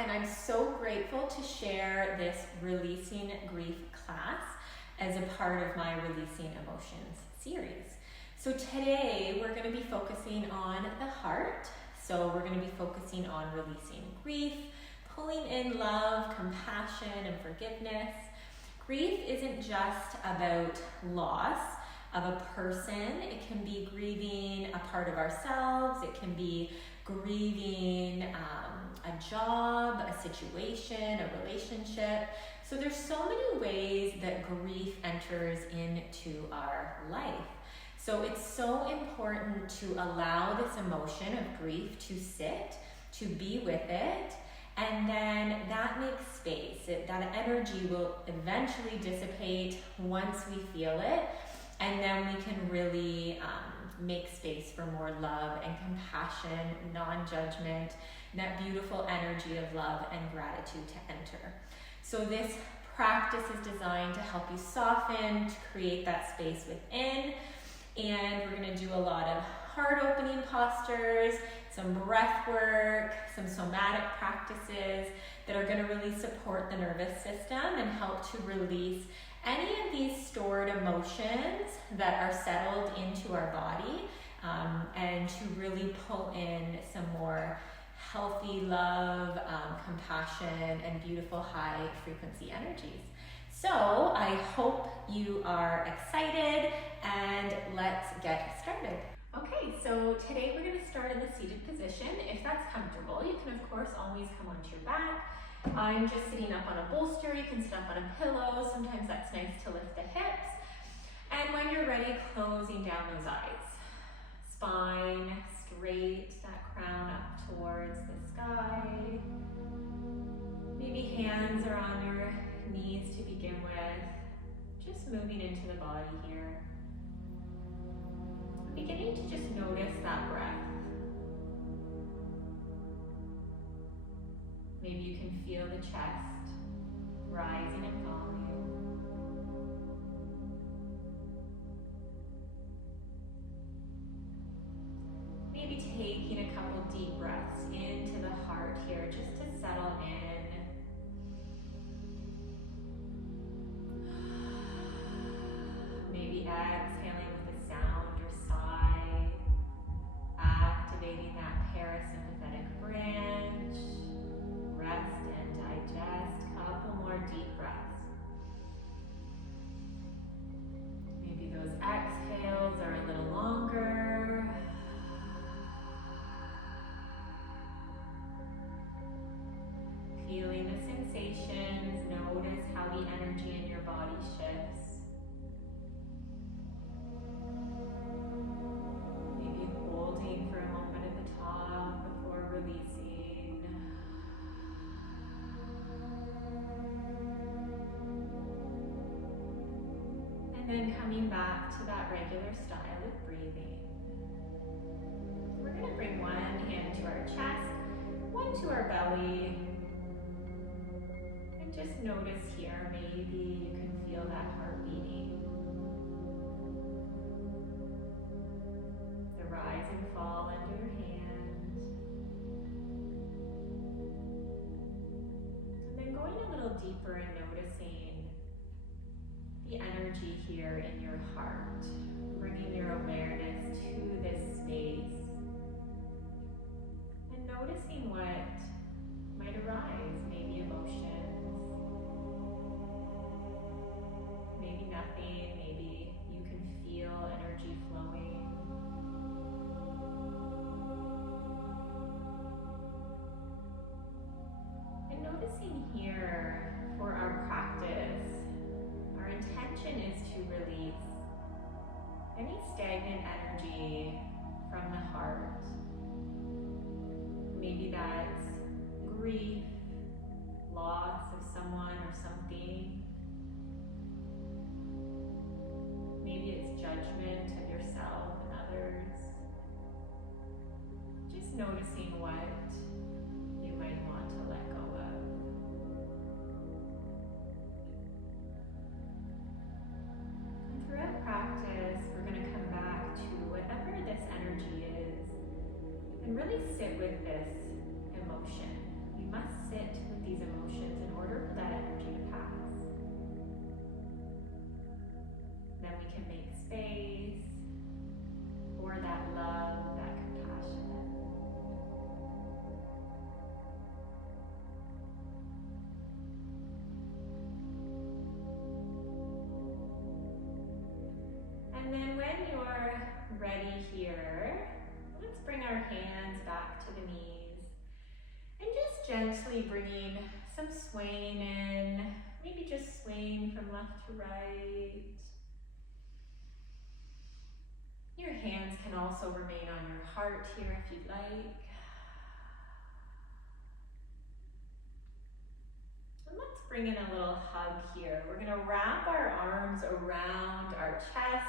and I'm so grateful to share this Releasing Grief class as a part of my Releasing Emotions series. So today we're going to be focusing on the heart. So we're going to be focusing on releasing grief, pulling in love, compassion, and forgiveness. Grief isn't just about loss of a person. It can be grieving a part of ourselves. It can be grieving a job, a situation, a relationship. So there's so many ways that grief enters into our life. So it's so important to allow this emotion of grief to sit, to be with it, and then that makes space. That energy will eventually dissipate once we feel it, and then we can really make space for more love and compassion, non-judgment, that beautiful energy of love and gratitude to enter. So this practice is designed to help you soften, to create that space within. And we're going to do a lot of heart opening postures, some breath work, some somatic practices that are going to really support the nervous system and help to release any of these stored emotions that are settled into our body, and to really pull in some more healthy love, compassion, and beautiful high frequency energies. So I hope you are excited, and let's get started. Okay, so today we're going to start in the seated position. If that's comfortable, you can of course always come onto your back. I'm just sitting up on a bolster. You can sit up on a pillow. Sometimes that's nice to lift the hips. And when you're ready, closing down those eyes. Spine straight, that crown up towards the sky. Maybe hands are on your knees to begin with. Just moving into the body here. Beginning to just notice that breath. Maybe you can feel the chest rising and falling. Maybe taking a couple deep breaths into the heart here just to settle in. Maybe exhaling with a sound or sigh, activating that parasympathetic branch. Rest and digest. Couple more deep breaths. Maybe those exhales are a little longer. Feeling the sensations. Notice how the energy in your body shifts. Maybe holding for a moment at the top before releasing. And then coming back to that regular style of breathing. We're going to bring one hand to our chest, one to our belly. And just notice here, maybe you can feel that heart beating. The rise and fall under your hand. And then going a little deeper and noticing the energy here in your heart, bringing your awareness to this space and noticing what might arise, maybe emotions, maybe nothing, maybe you can feel energy flowing. And noticing here for our practice, our intention is to release any stagnant energy from the heart. Maybe that's grief, loss of someone or something. Maybe it's judgment of yourself and others. Just noticing what you might want to let go of. And throughout practice, we're going to come back to whatever this energy is and really sit with this emotion. You must sit with these emotions in order for that energy to pass. Then we can make space for that love, that compassion. And then when you're ready here, let's bring our hands back to the knees and just gently bringing some swaying in, maybe just swaying from left to right. Your hands can also remain on your heart here if you'd like. And let's bring in a little hug here. We're gonna wrap our arms around our chest,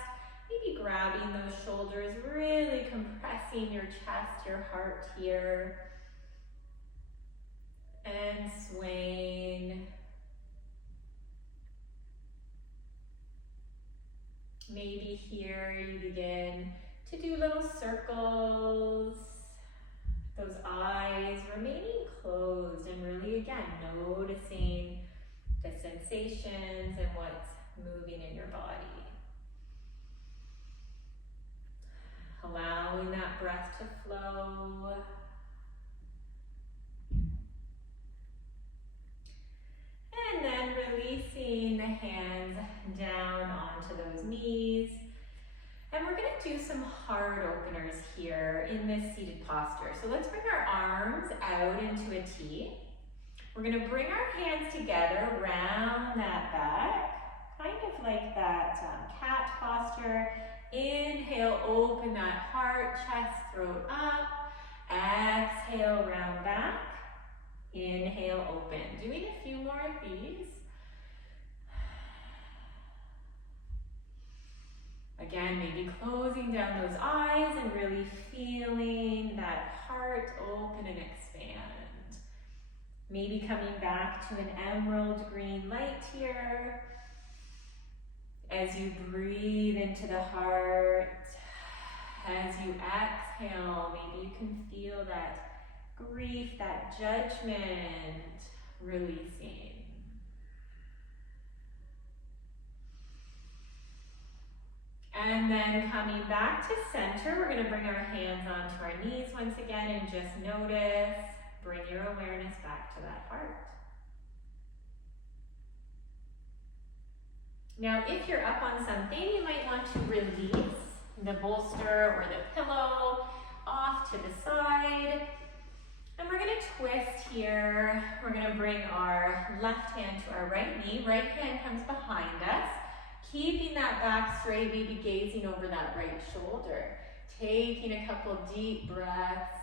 maybe grabbing those shoulders, really compressing your chest, your heart here. And swaying. Maybe here you begin to do little circles, those eyes remaining closed, and really again noticing the sensations and what's moving in your body. Allowing that breath to flow. And then releasing the hands down onto those knees. And we're gonna do some heart openers here in this seated posture. So let's bring our arms out into a T. We're gonna bring our hands together around that back, kind of like that cat posture. Inhale, open that heart, chest, throat up. Exhale, round back. Inhale, open. Doing a few more of these. Again, maybe closing down those eyes and really feeling that heart open and expand. Maybe coming back to an emerald green light here. As you breathe into the heart, as you exhale, maybe you can feel that grief, that judgment releasing. And then coming back to center, we're going to bring our hands onto our knees once again and just notice, bring your awareness back to that heart. Now, if you're up on something, you might want to release the bolster or the pillow off to the side. And we're gonna twist here. We're gonna bring our left hand to our right knee. Right hand comes behind us. Keeping that back straight, maybe gazing over that right shoulder. Taking a couple deep breaths.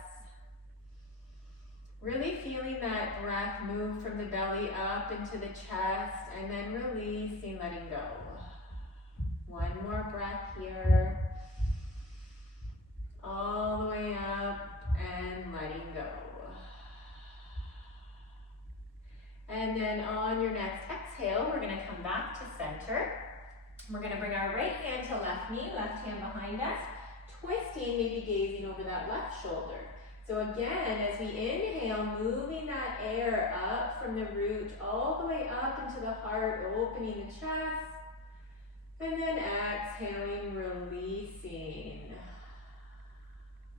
Really feeling that breath move from the belly up into the chest and then releasing, letting go. One more breath here. All the way up and letting go. And then on your next exhale, we're gonna come back to center. We're gonna bring our right hand to left knee, left hand behind us, twisting, maybe gazing over that left shoulder. So again, as we inhale, moving that air up from the root all the way up into the heart, opening the chest. And then exhaling, releasing.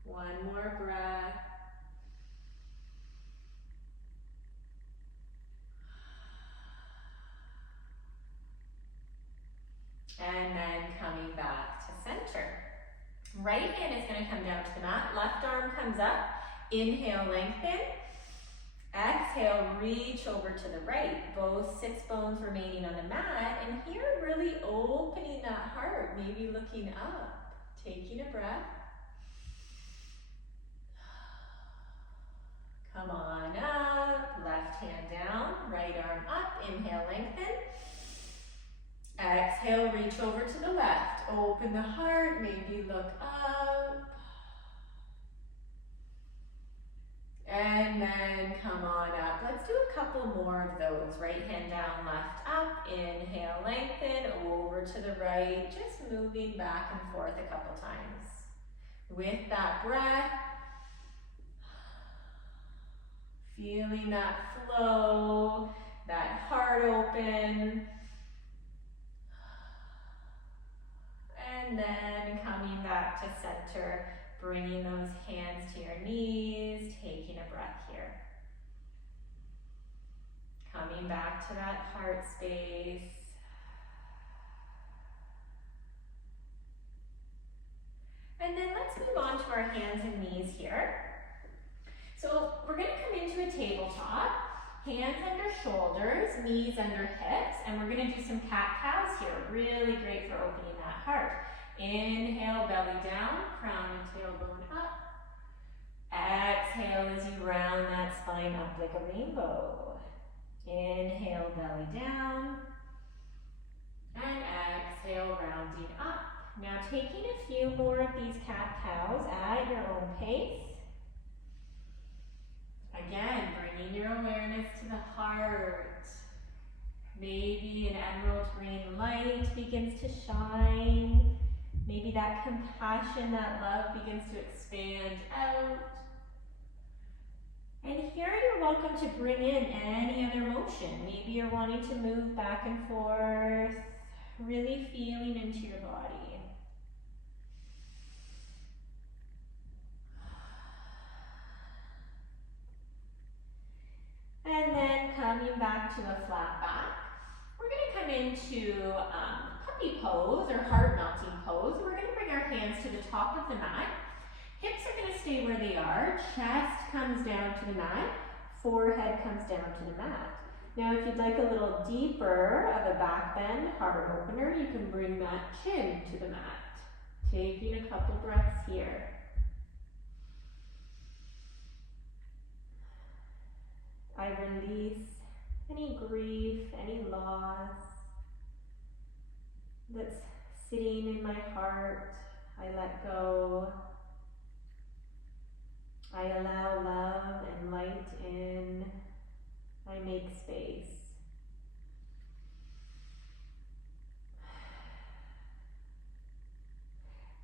One more breath. And then coming back to center. Right hand is going to come down to the mat. Left arm comes up. Inhale, lengthen. Exhale, reach over to the right. Both sits bones remaining on the mat. And here, really opening that heart, maybe looking up. Taking a breath. Come on up. Left hand down. Right arm up. Inhale, lengthen. Exhale, reach over to the left. Open the heart, maybe look up. And then come on up. Let's do a couple more of those. Right hand down, left up. Inhale, lengthen, over to the right. Just moving back and forth a couple times. With that breath, Feeling that flow, that heart open. And then coming back to center, bringing those hands to your knees, taking a breath here. Coming back to that heart space. And then let's move on to our hands and knees here. So we're going to come into a tabletop, hands under shoulders, knees under hips, and we're going to do some cat-cows here. Really great for opening that heart. Inhale, belly down, crown and tailbone up. Exhale as you round that spine up like a rainbow. Inhale, belly down, and exhale, rounding up. Now taking a few more of these cat-cows at your own pace. Again, bringing your awareness to the heart. Maybe an emerald green light begins to shine. Maybe that compassion, that love begins to expand out. And here you're welcome to bring in any other motion. Maybe you're wanting to move back and forth, really feeling into your body. And then coming back to a flat back, we're going to come into puppy pose or heart melting pose. We're going to bring our hands to the top of the mat. Hips are going to stay where they are. Chest comes down to the mat. Forehead comes down to the mat. Now if you'd like a little deeper of a back bend, heart opener, you can bring that chin to the mat. Taking a couple breaths here. I release any grief, any loss that's sitting in my heart. I let go. I allow love and light in. I make space.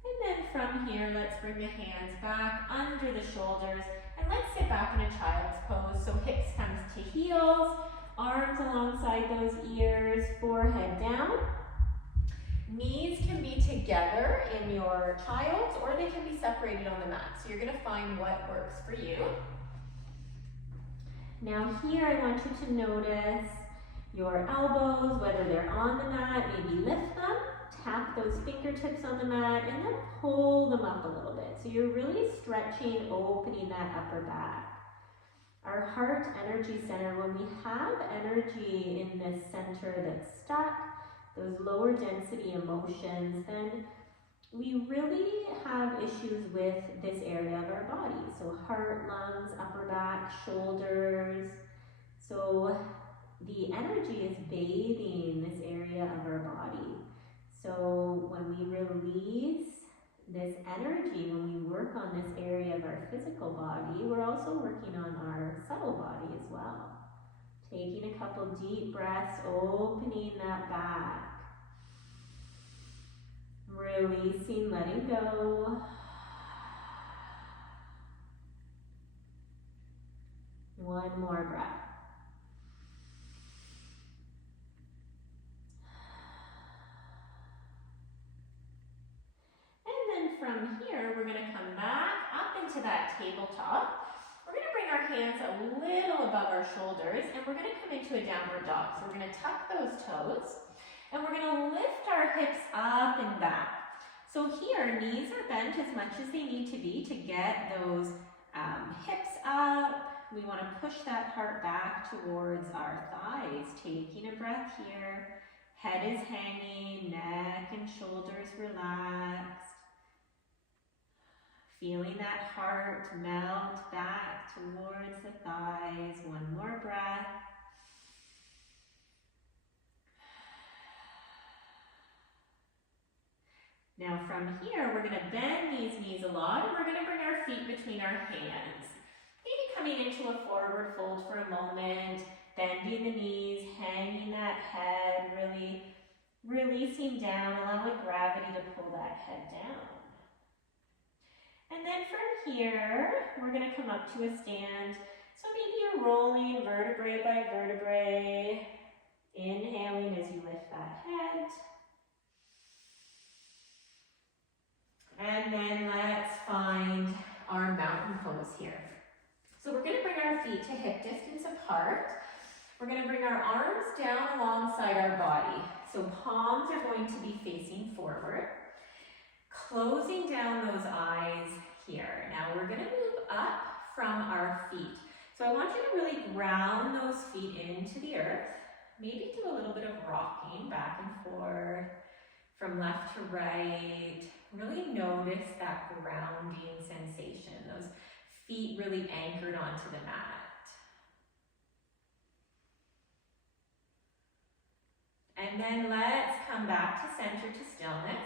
And then from here, let's bring the hands back under the shoulders and let's sit back in a child's pose. So hips comes to heels, arms alongside those ears, forehead down. Knees can be together in your child's or they can be separated on the mat. So you're going to find what works for you. Now here I want you to notice your elbows, whether they're on the mat, maybe lift them, tap those fingertips on the mat, and then pull them up a little bit. So you're really stretching, opening that upper back. Our heart energy center, when we have energy in this center that's stuck, those lower density emotions, then we really have issues with this area of our body. So heart, lungs, upper back, shoulders. So the energy is bathing this area of our body. So when we release this energy, when we work on this area of our physical body, we're also working on our subtle body as well. Taking a couple deep breaths, opening that back. Releasing, letting go. One more breath. And then from here, we're going to come back up into that tabletop. We're going to bring our hands a little above our shoulders and we're going to come into a downward dog. So we're going to tuck those toes and we're going to lift our hips up and back. So here, knees are bent as much as they need to be to get those hips up. We want to push that heart back towards our thighs. Taking a breath here. Head is hanging, neck and shoulders relaxed. Feeling that heart melt back towards the thighs. One more breath. Now from here, we're going to bend these knees a lot and we're going to bring our feet between our hands. Maybe coming into a forward fold for a moment, bending the knees, hanging that head, really releasing down, allowing gravity to pull that head down. And then from here, we're going to come up to a stand. So maybe you're feet to hip distance apart. We're going to bring our arms down alongside our body. So palms are going to be facing forward. Closing down those eyes here. Now we're going to move up from our feet. So I want you to really ground those feet into the earth. Maybe do a little bit of rocking back and forth from left to right. Really notice that grounding sensation. Those feet really anchored onto the mat. And then let's come back to center, to stillness.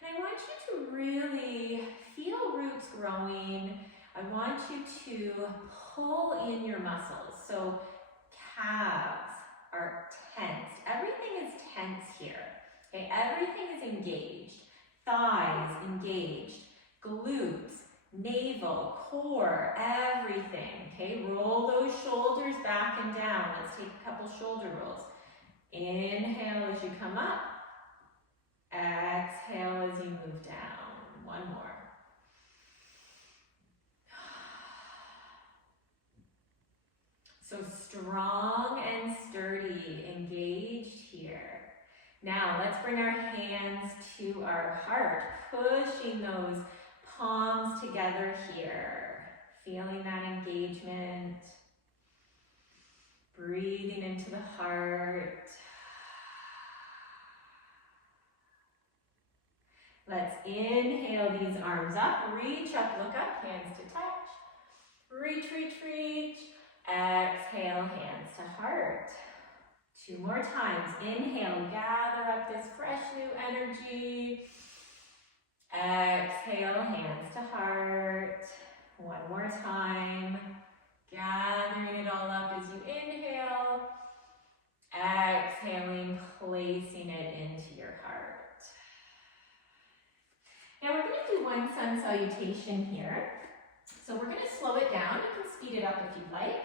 And I want you to really feel roots growing. I want you to pull in your muscles. So calves are tense. Everything is tense here. Okay, everything is engaged. Thighs engaged. Glutes, navel, core, everything. Okay, roll those shoulders back and down. Let's take a couple shoulder rolls. Inhale as you come up. Exhale as you move down. One more. So strong and sturdy, engaged here. Now let's bring our hands to our heart, pushing those palms together here. Feeling that engagement. Breathing into the heart. Let's inhale these arms up, reach up, look up, hands to touch. Reach, reach, reach. Exhale, hands to heart. 2 more times. Inhale, gather up this fresh new energy. Exhale, hands to heart. 1 more time. Gathering it all up as you inhale. Exhaling, placing it into your heart. Now we're going to do one sun salutation here. So we're going to slow it down. You can speed it up if you'd like.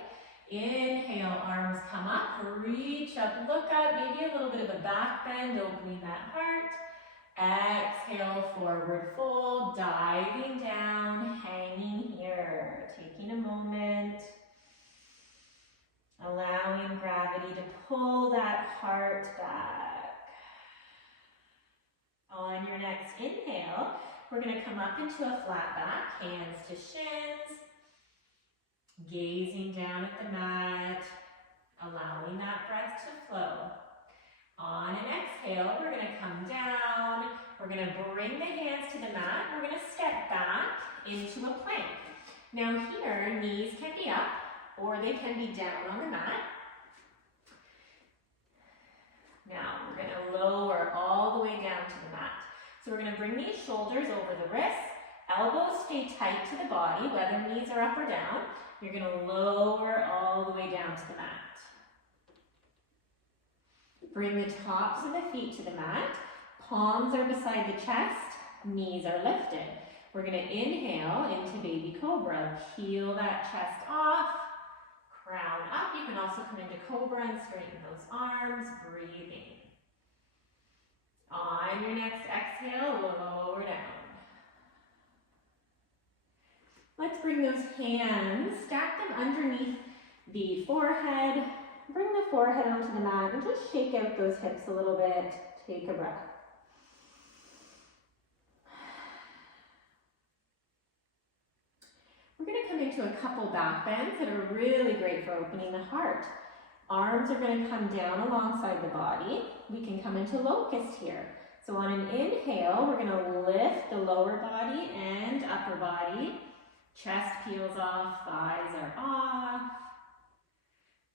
Inhale, arms come up, reach up, look up, maybe a little bit of a back bend, opening that heart. Exhale, forward fold, diving down, hanging here. Taking a moment, allowing gravity to pull that heart back. On your next inhale, we're going to come up into a flat back, hands to shins. Gazing down at the mat, allowing that breath to flow. On an exhale, we're going to come down. We're going to bring the hands to the mat. We're going to step back into a plank. Now here, knees can be up or they can be down on the mat. Now we're going to lower all the way down to the mat. So we're going to bring these shoulders over the wrists. Elbows stay tight to the body, whether knees are up or down. You're going to lower all the way down to the mat. Bring the tops of the feet to the mat. Palms are beside the chest. Knees are lifted. We're going to inhale into baby cobra. Peel that chest off. Crown up. You can also come into cobra and straighten those arms. Breathing. On your next exhale, lower down. Let's bring those hands, stack them underneath the forehead. Bring the forehead onto the mat and just shake out those hips a little bit. Take a breath. We're going to come into a couple back bends that are really great for opening the heart. Arms are going to come down alongside the body. We can come into locust here. So on an inhale, we're going to lift the lower body and upper body. Chest peels off, thighs are off.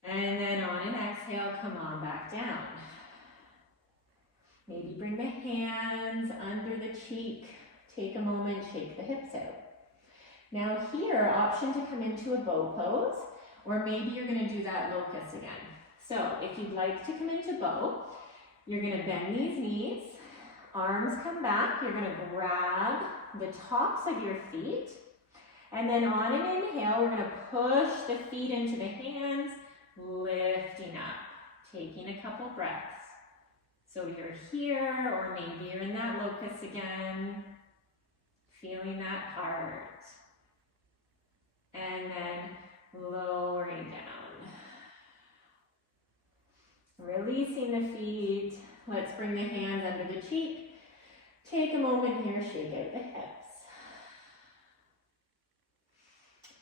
And then on an exhale, come on back down. Maybe bring the hands under the cheek. Take a moment, shake the hips out. Now here, option to come into a bow pose, or maybe you're going to do that locust again. So if you'd like to come into bow, you're going to bend these knees, arms come back, you're going to grab the tops of your feet, and then on an inhale, we're going to push the feet into the hands, lifting up, taking a couple breaths. So you're here, or maybe you're in that locust again, feeling that heart. And then lowering let's bring the hands under the cheek. Take a moment here, shake out the hips.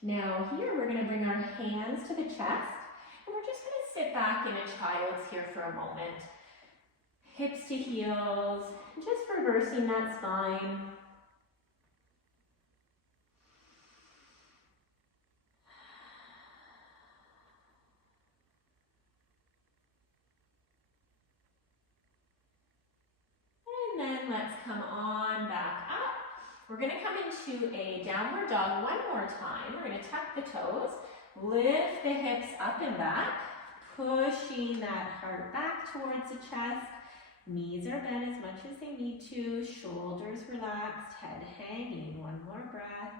Now here we're going to bring our hands to the chest, and we're just going to sit back in a child's here for a moment. Hips to heels, just reversing that spine. And then let's come on back up. We're going to come into a downward dog one more time. We're going to tuck the toes, lift the hips up and back, pushing that heart back towards the chest. Knees are bent as much as they need to, shoulders relaxed, head hanging. One more breath.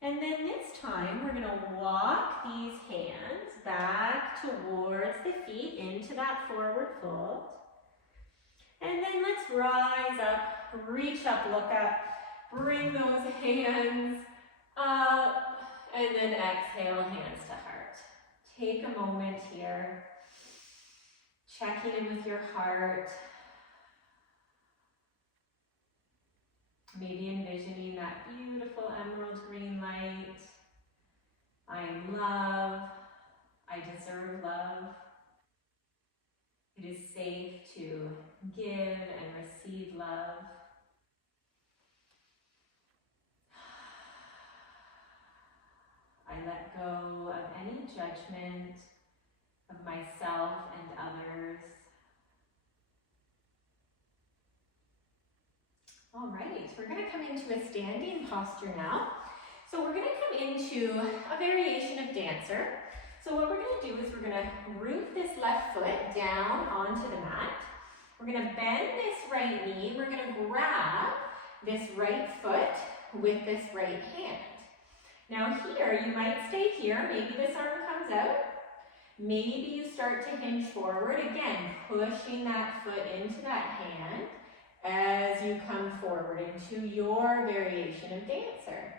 And then this time, we're gonna walk these hands back towards the feet into that forward fold. And then let's rise up, reach up, look up, bring those hands up, and then exhale, hands to heart. Take a moment here, checking in with your heart. Maybe envisioning that beautiful emerald green light. I am love. I deserve love. It is safe to give and receive love. I let go of any judgment of myself and others. All right, we're going to come into a standing posture now. So we're going to come into a variation of dancer. So what we're going to do is we're going to root this left foot down onto the mat. We're going to bend this right knee. We're going to grab this right foot with this right hand. Now here, you might stay here. Maybe this arm comes out. Maybe you start to hinge forward. Again, pushing that foot into that hand as you come forward into your variation of dancer.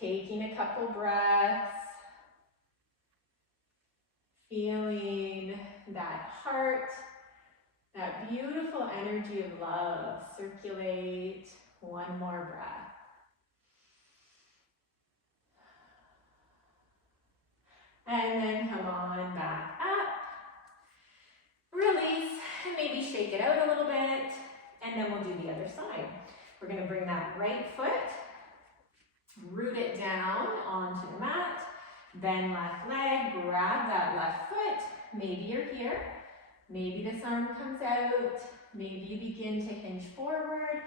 Taking a couple breaths. Feeling that heart, that beautiful energy of love circulate. One more breath. And then come on back up. Release, and maybe shake it out a little bit. And then we'll do the other side. We're going to bring that right foot, root it down onto the mat. Then left leg, grab that left foot. Maybe you're here. Maybe this arm comes out. Maybe you begin to hinge forward,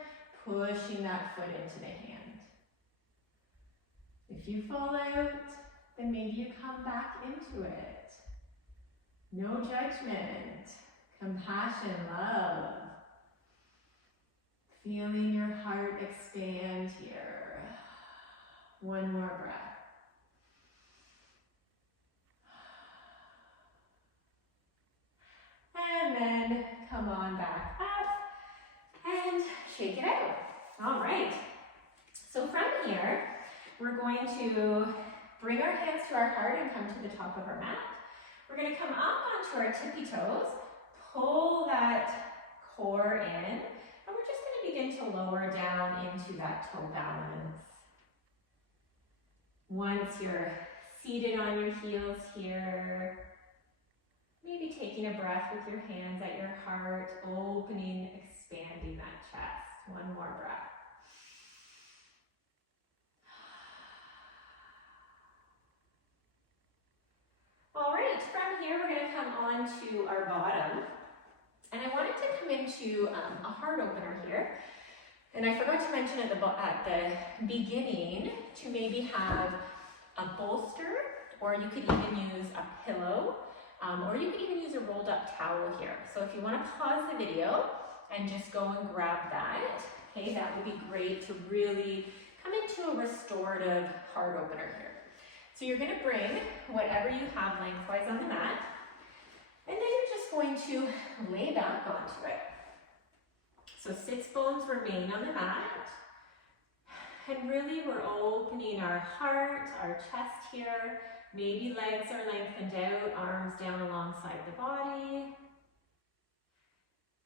pushing that foot into the hand. If you fall out, then maybe you come back into it. No judgment, compassion, love. Feeling your heart expand here. One more breath. And then come on back up and shake it out. All right. So from here, we're going to bring our hands to our heart and come to the top of our mat. We're going to come up onto our tippy toes, pull that core in, and we're just going to begin to lower down into that toe balance. Once you're seated on your heels here, maybe taking a breath with your hands at your heart, opening, expanding that chest. One more breath. All right, from here we're going to come on to our bottom. And I wanted to come into a heart opener here. And I forgot to mention at the beginning to maybe have a bolster, or you could even use a pillow, or you could even use a rolled up towel here. So if you want to pause the video and just go and grab that, okay, that would be great to really come into a restorative heart opener here. So you're going to bring whatever you have lengthwise on the mat, and then you're just going to lay back onto it. So sits bones remain on the mat, and really we're opening our heart, our chest here, Maybe legs are lengthened out, arms down alongside the body.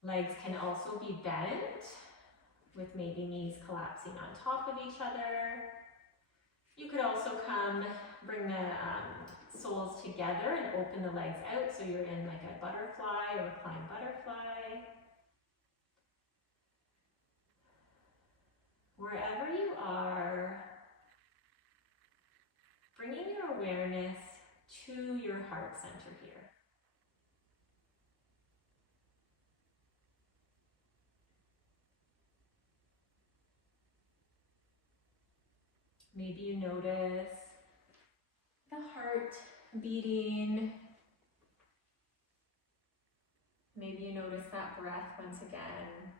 Legs can also be bent, with maybe knees collapsing on top of each other. You could also bring the soles together and open the legs out so you're in like a butterfly or reclined butterfly. Wherever you are, bringing your awareness to your heart center here. Maybe you notice the heart beating. Maybe you notice that breath once again.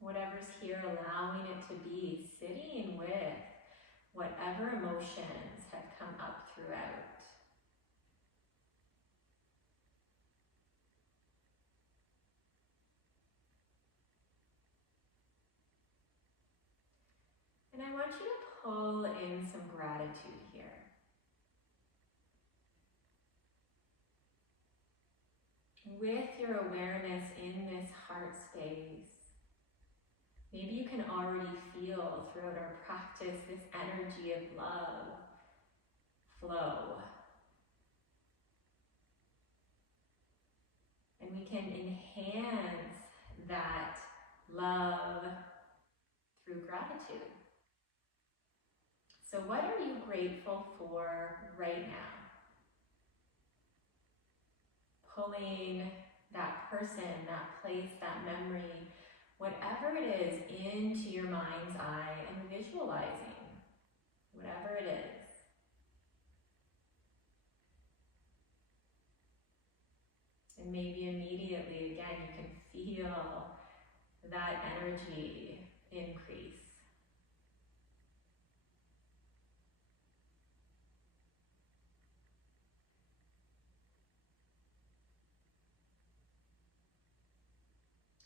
Whatever's here, allowing it to be, sitting with whatever emotions have come up throughout. And I want you to pull in some gratitude here. With your awareness in this heart space, maybe you can already feel throughout our practice this energy of love flow. And we can enhance that love through gratitude. So what are you grateful for right now? Pulling that person, that place, that memory, whatever it is, into your mind's eye and visualizing whatever it is. And maybe immediately, again, you can feel that energy increase.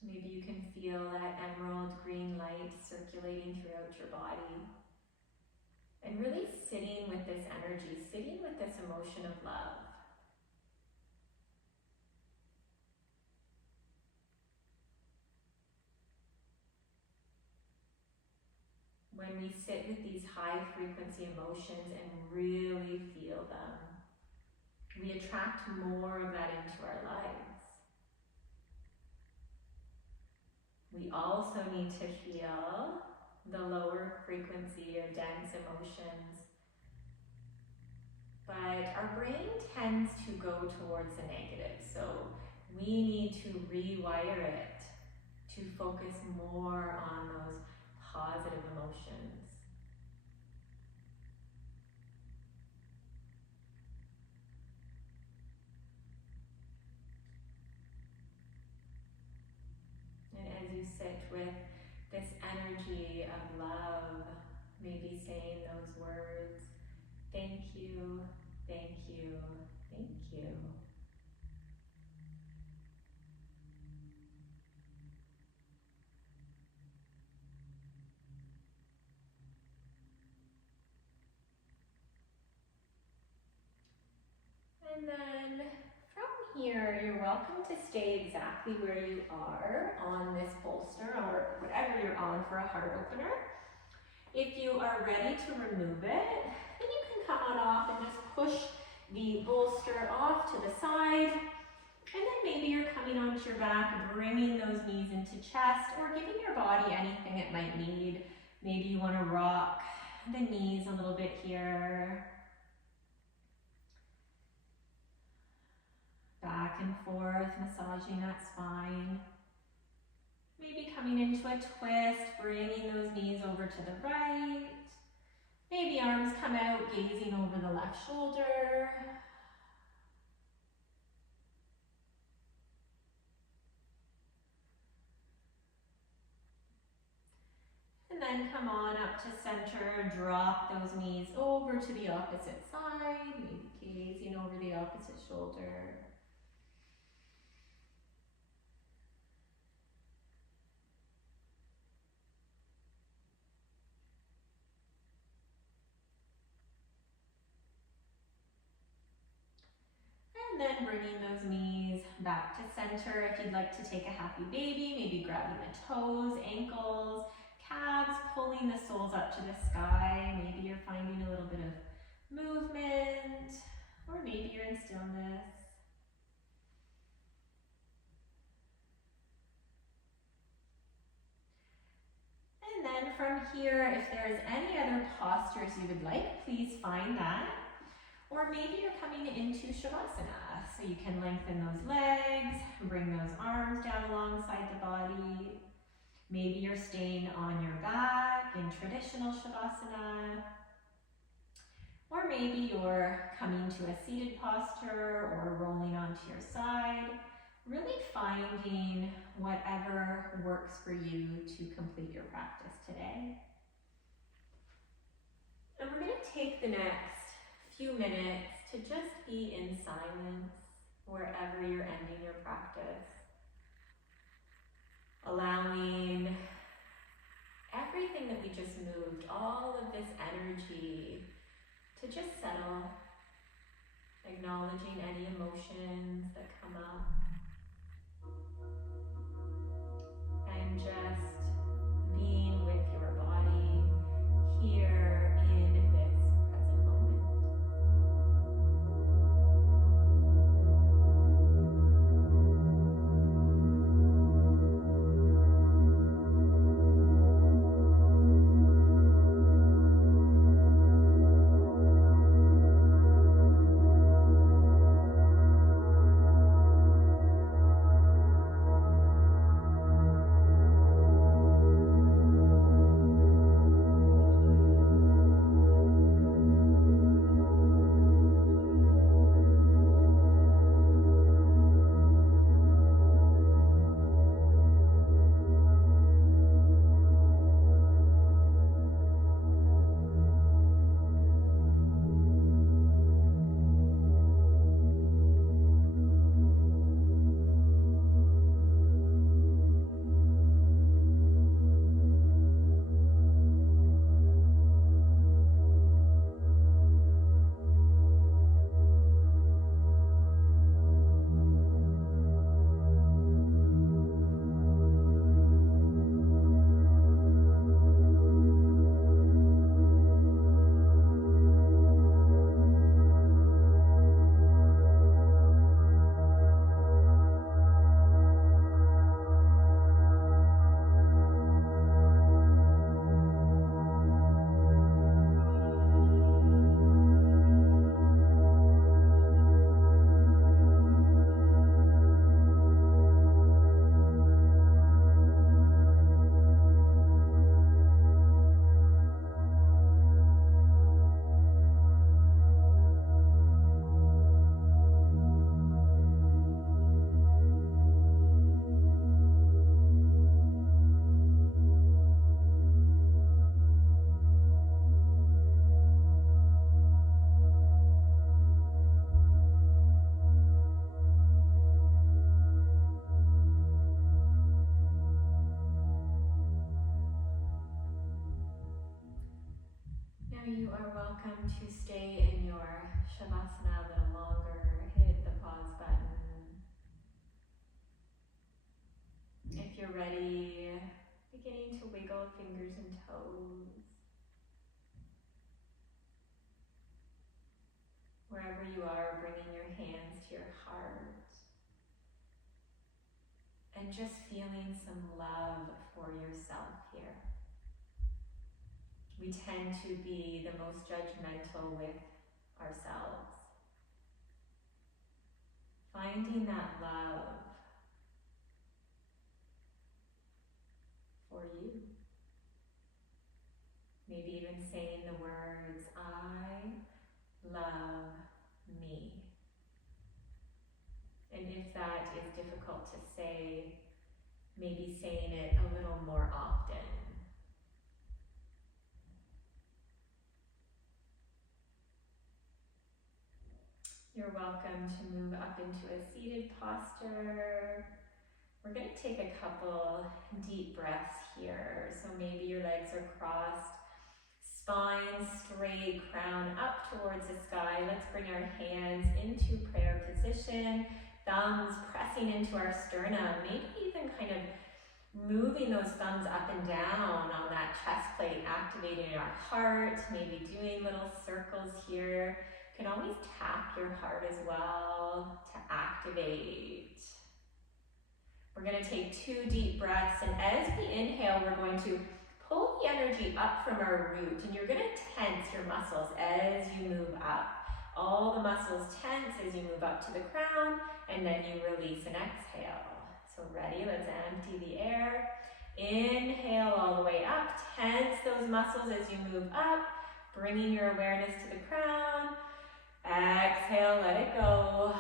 Maybe you can feel that emerald green light circulating throughout your body. And really sitting with this energy, sitting with this emotion of love. When we sit with these high frequency emotions and really feel them, we attract more of that into our lives. We also need to feel the lower frequency or dense emotions. But our brain tends to go towards the negative, so we need to rewire it to focus more on those positive emotions. And as you sit with this energy of love, maybe saying those words, thank you, thank you, thank you. And then from here, you're welcome to stay exactly where you are on this bolster or whatever you're on for a heart opener. If you are ready to remove it, then you can come on off and just push the bolster off to the side. And then maybe you're coming onto your back, bringing those knees into chest, or giving your body anything it might need. Maybe you want to rock the knees a little bit here. Back and forth, massaging that spine. Maybe coming into a twist, bringing those knees over to the right. Maybe arms come out, gazing over the left shoulder. And then come on up to center, drop those knees over to the opposite side, maybe gazing over the opposite shoulder. then bringing those knees back to center. If you'd like to take a happy baby, maybe grabbing the toes, ankles, calves, pulling the soles up to the sky. Maybe you're finding a little bit of movement, or maybe you're in stillness. And then from here, if there's any other postures you would like, please find that. Or maybe you're coming into Shavasana, so you can lengthen those legs, bring those arms down alongside the body. Maybe you're staying on your back in traditional Shavasana. Or maybe you're coming to a seated posture or rolling onto your side. Really finding whatever works for you to complete your practice today. And we're going to take the next few minutes to just be in silence wherever you're ending your practice. Allowing everything that we just moved, all of this energy, to just settle. Acknowledging any emotions that come up. And just being with your body here in this present moment. You are welcome to stay in your Shavasana a little longer. Hit the pause button. If you're ready, beginning to wiggle fingers and toes. Wherever you are, bringing your hands to your heart. And just feeling some love for yourself here. We tend to be the most judgmental with ourselves. Finding that love for you. Maybe even saying the words, I love me. And if that is difficult to say, maybe saying it a little more often. You're welcome to move up into a seated posture. We're going to take a couple deep breaths here. So maybe your legs are crossed. Spine straight, crown up towards the sky. Let's bring our hands into prayer position. Thumbs pressing into our sternum. Maybe even kind of moving those thumbs up and down on that chest plate, activating our heart. Maybe doing little circles here. You can always tap your heart as well to activate. We're going to take 2 deep breaths, and as we inhale, we're going to pull the energy up from our root, and you're going to tense your muscles as you move up. All the muscles tense as you move up to the crown, and then you release and exhale. So ready, let's empty the air. Inhale all the way up, tense those muscles as you move up, bringing your awareness to the crown. Exhale, let it go.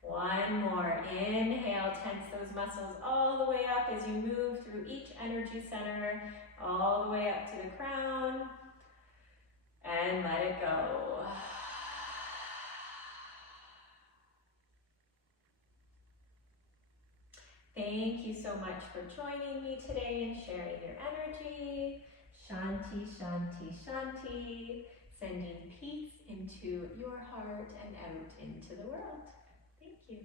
One more. Inhale, tense those muscles all the way up as you move through each energy center, all the way up to the crown. And let it go. Thank you so much for joining me today and sharing your energy. Shanti, Shanti, Shanti. Sending peace into your heart and out into the world. Thank you.